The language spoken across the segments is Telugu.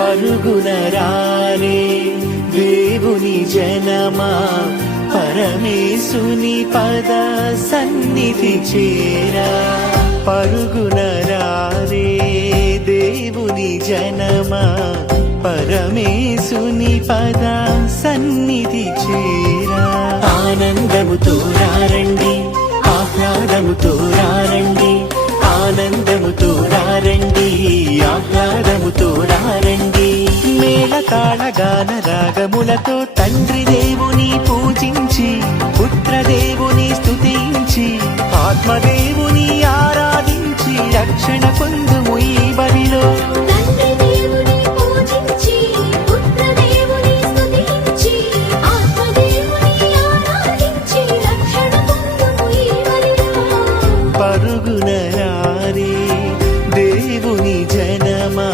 పరుగున రారే దేవుని జనమా పరమేశుని పద సన్నిధి చేరా పరుగున రారే దేవుని జనమా పరమేశుని పద సన్నిధి చేరా ఆనందముతో రండి ఆహ్లాదముతో రండి ఆనందముతో రండి ఆహ్లాదముతో రండి మేళతాళ గాన రాగములతో తండ్రి దేవుని పూజించి పుత్రదేవుని స్తుతించి ఆత్మదేవుని ఆరాధించి రక్షణ పొందుము ఈ బలిలో పరుగున రారే దేవుని జనమా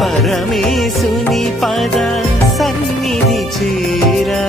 పరమేశుని పద సన్నిధి చేరా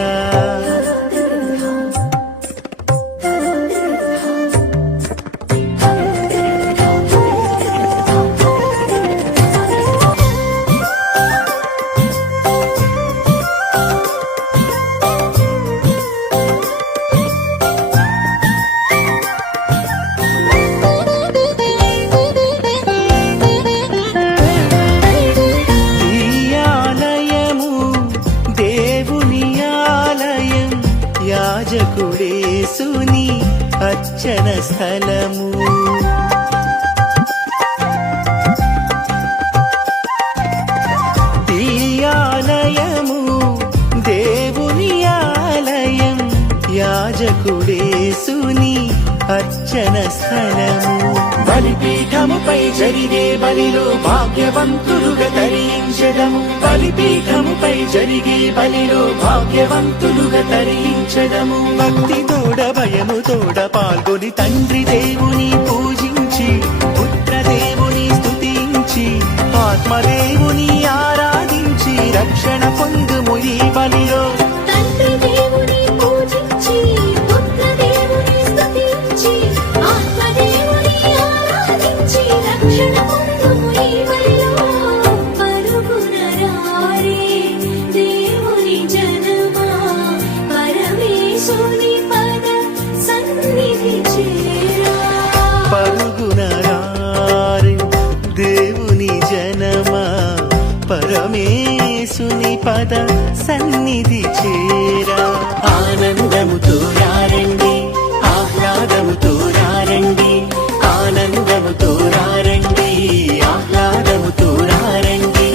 యాజకుడేసుని అర్చన స్థలము ఈ ఆలయము దేవుని ఆలయం యాజకుడేసుని అర్చన స్థలము బలిపీఠముపై జరిగే బలిలో భాగ్యవంతులుగా తరించదము బలిపీఠముపై జరిగే బలిలో భాగ్యవంతులుగా తరించదము భక్తి తోడ భయము తోడ పాల్గొని తండ్రి దేవుని పూజించి పుత్రదేవుని స్తుతించి ఆత్మదేవుని ఆరాధించి రక్షణ పొందుము ఈ బలిలో పరుగున రారే దేవుని జనమా పరమేశుని పద సన్నిధి చేరా ఆనందముతో రండి ఆహ్లాదముతో రండి ఆనందముతో రండి ఆహ్లాదముతో రండి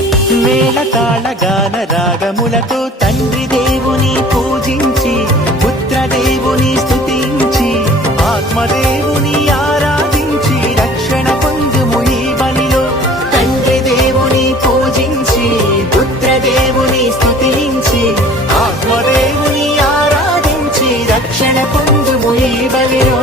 మేళతాళ గాన రాగములతో తండ్రి దేవుని పూజించి పుత్రదేవుని స్తుతించి ఆత్మదేవుని ఆరాధించి రక్షణ పొందుము ఈ బలిలో తండ్రి దేవుని పూజించి పుత్రదేవుని స్తుతించి ఆత్మదేవుని ఆరాధించి రక్షణ పొందుము ఈ బలిలో